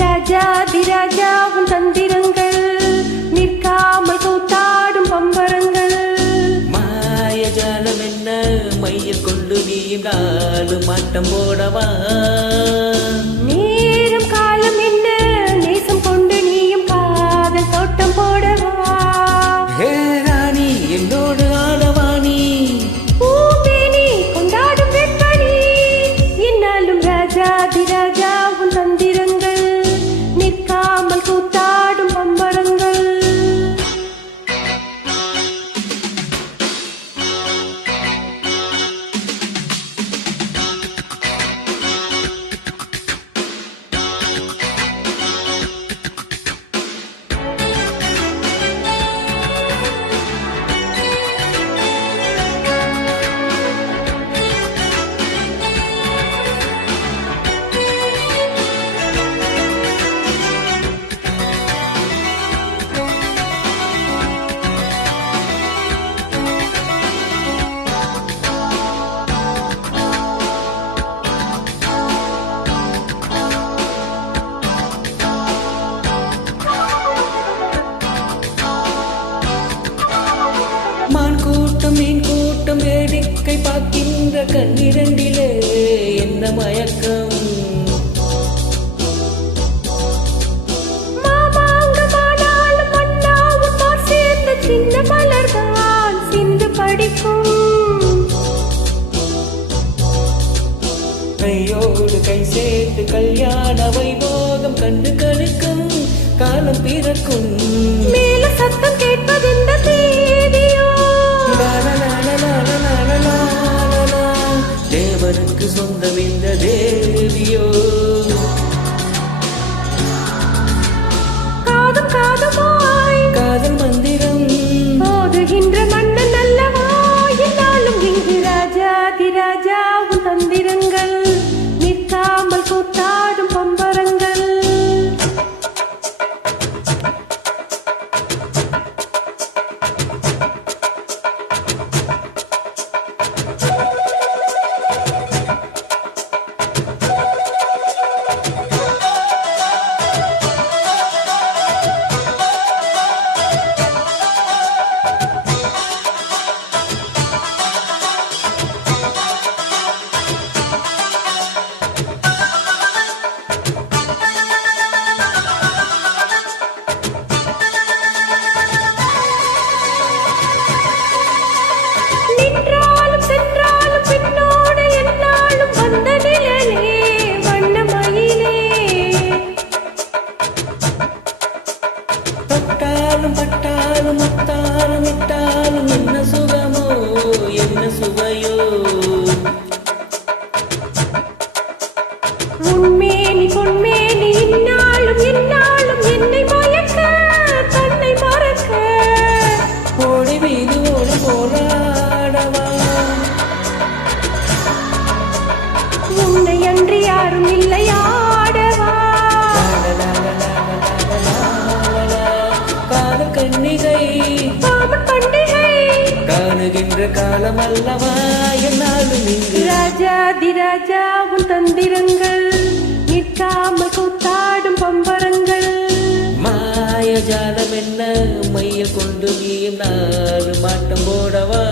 ராஜாதிராஜா உன் தந்திரங்கள் நிற்காமல் கூத்தாடும் பம்பரங்கள். மாயஜாலம் என்ன மையில் கொண்டு நீயும் நாலு மாட்டம் போடவா. நேரம் காலம் என்ன நேசம் கொண்டு நீயும் காதல் தோட்டம் போடவா. ஹே ராணி என்னோடு ஆடவாணி பூமேனி கொண்டாடும் வெண்மணி என்னாலும் ராஜாதிராஜா உன் தந்திரங்கள் நிற்காமல் கூத்தாடும் பம்பரங்கள். மான் கூட்டம் மீன் கூட்டம் வேடிக்கை பார்க்கின்ற கண்ணிரண்டிலே என்ன மயக்கம். மாமாங்கமானாலும் மன்னாவும் மார் சேர்ந்த சின்ன மலர்தான் சிந்து படிக்கும். கையோடு கை சேர்த்து கல்யாண வைபோகம் கண்டு கழிக்கும் காலம் பிறக்கும். மேல சத்தம் கேட்பதெந்த தேதியோ. தேவனுக்கு சொந்தம் இந்த தேவியோ. காதும் காதுமாய் காதல் மந்திரம் போதுகின்ற மன்னன் அல்லவா. என்னாலும் இங்கு ராஜாதிராஜா உன் தந்திரங்கள் நிற்காமல் கூத்தாடும் பம்பரங்கள். நின்றாலும் சென்றாலும் பின்னோடு என்னாலும் வந்த நிழலே வண்ணமயிலே. தொட்டாலும் பட்டாலும் முத்தாலும் இட்டாலும் என்ன சுகமோ என்ன சுவையோ. உன்மேனி பொன்மேனி இன்னாலும் என்னாலும் என்னை மயக்க தன்னை மறக்க. ஓடி மீது ஓடி போராடவா. உன்னை அன்றி யாரும் இல்லை ஆடவா. காதல் கண்ணிகை காமன் பண்டிகை காணுகின்ற காலம் அல்லவா என்னாலும் இங்கு. ராஜாதிராஜா உன் தந்திரங்கள் நிற்காமல் கூத்தாடும் பம்பரங்கள். மாயஜாலம் என்ன மையில் கொண்டு நீயும் நாலு மாட்டம் போடவா.